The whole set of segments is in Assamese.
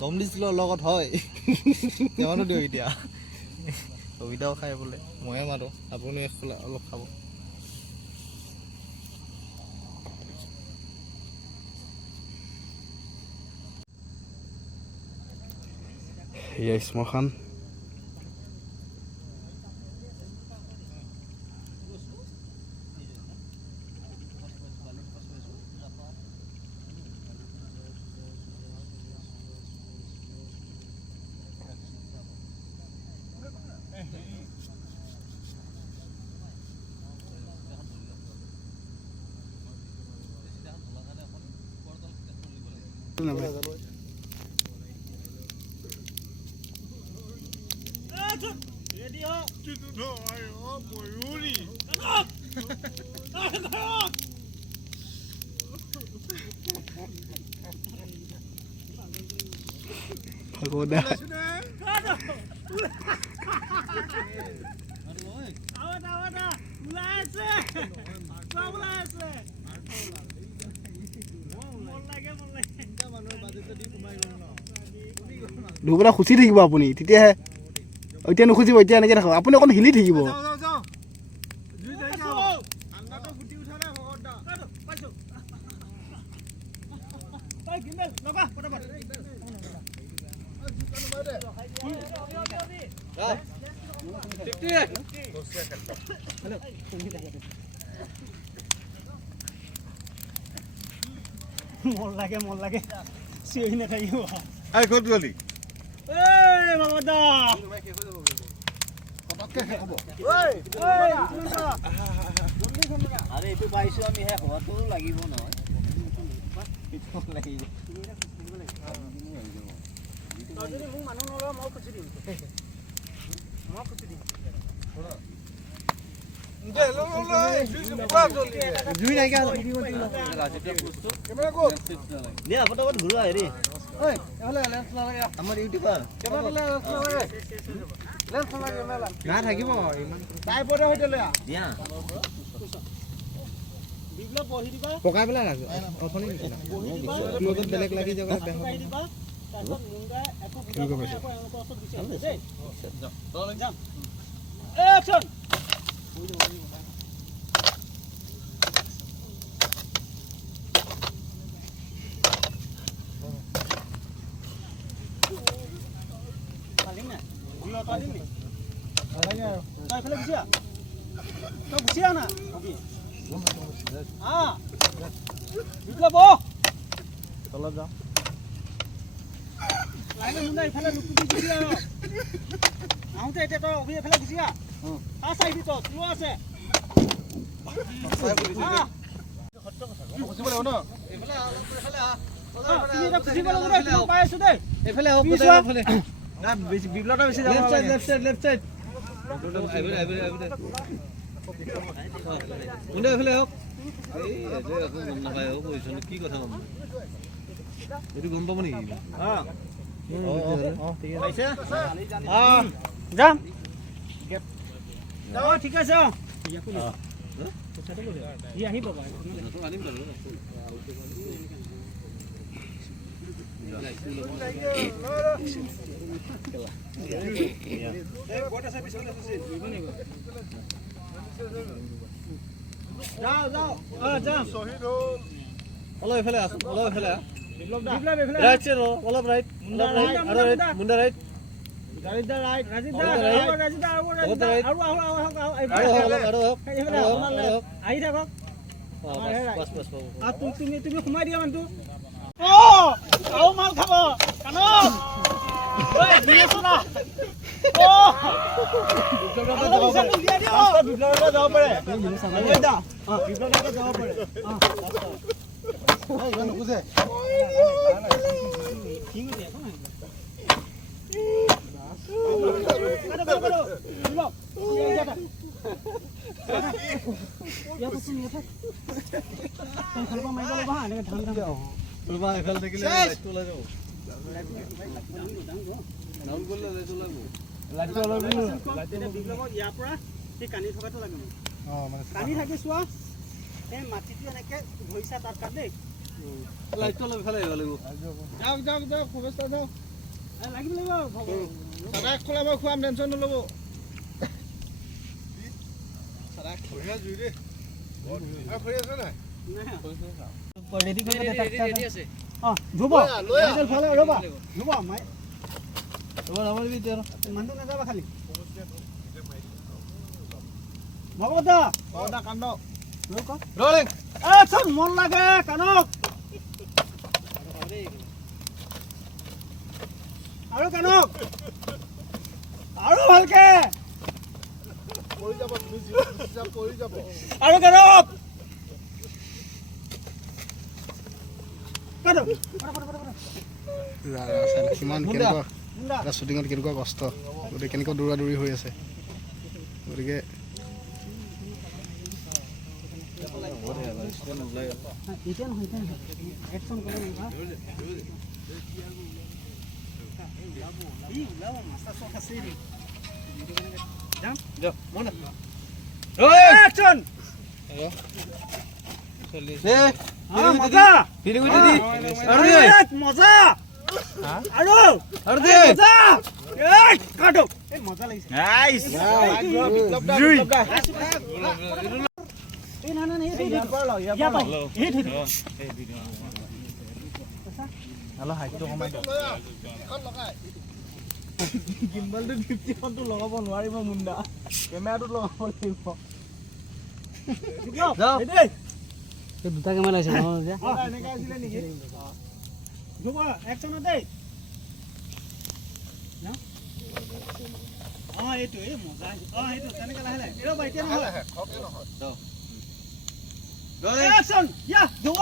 কম দিছিলো লগত হয় কিমানো দিওঁ এতিয়া কবিতাও খাই বোলে ময়ে মাৰো আপুনি অলপ খাব এয়া শ্মশান Pagoda. দুবৰা খুচি থাকিব আপুনি তেতিয়াহে এতিয়া নুখুজিব এতিয়া এনেকৈ থাকক আপুনি অকণ হিলি থাকিব মন লাগে চিঞৰি নাথাকিব আই ক'ত গলি এই বাবাদা পটককে হ'ব ঐ আৰে এইটো পাইছো আমি হে ঘৰটো লাগিব নহয় এইটো লাগিব যদি মোক মানুহ নলয় মই খুচি দিম জুই নাইকিয়া দিয়া ফটোকত ঘূৰোৱা হেৰি আমাৰ ইউটিউবাৰ না থাকিব পকাই পেলাই ৰাখো বেলেগ লাগি যাব তলত যাওঁ আহোঁতে এতিয়া তই অভি এফালে গুচি আহ চাইবি তই কিয় আছে কি কথা এইটো গম পাব নেকি ঠিক পাইছে যাম ঠিক আছে আহিব অলপ এইফালে আছো অলপ এইফালে ৰাইট চাইড অলপ ৰাইট আৰু ৰাইট মুণ্ডা ৰাইট আহি থাকক তুমি সোমাই দিয়া মানুহটো আৰু মাল খাব যাব পাৰে নোখোজে এইফালে থাকিলে লাইটটো ওলাই যাব ইয়াৰ পৰা সেই কান্দি থকাটো লাগে কান্দি থাকি চোৱা এই মাটিটো এনেকে ধৰিছা তাত কাট দেই লাইটটো অলপ ইফালে আহিব লাগিব যাওক শুভেচ্ছা যাওক লাগিব দাদা খোলা মই খুৱাম টেনশ্যন নল'ব মানুহটো নাযাবা খালি ভগৱতা কান্দ মন লাগে কাণক আৰু কাণক আৰু ভালকে আৰু কাণক কিমান কেনেকুৱা শ্বুটিঙত কেনেকুৱা কষ্ট গতিকে কেনেকুৱা দৌৰা দৌৰি হৈ আছে গতিকে গিম্বলটো 50খনটো লগাব নোৱাৰিব মুণ্ডা কেমেৰাটো লগাব লাগিব দুটা কেমেৰা আছে এনেকে আছিলে নেকি ধুব একচনত দেই এইটো এই মজা সেইটো তেনেকে লাহে লাহে ৰ'বা এতিয়া নহয় একচন ইয়া ধুব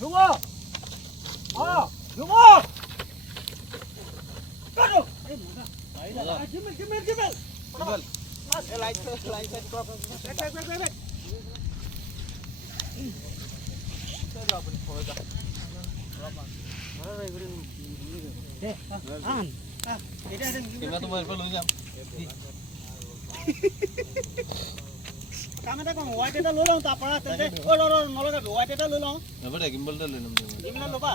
ধুব ধুব কাটো এই মজা জিমেল লাইট কাম এটা কম হোৱাইট এটা লৈ লওঁ তাৰপৰা নলগাবি হোৱাইট এটা লৈ লওঁ গিম্বলটা লৈ ল'ম ল'বা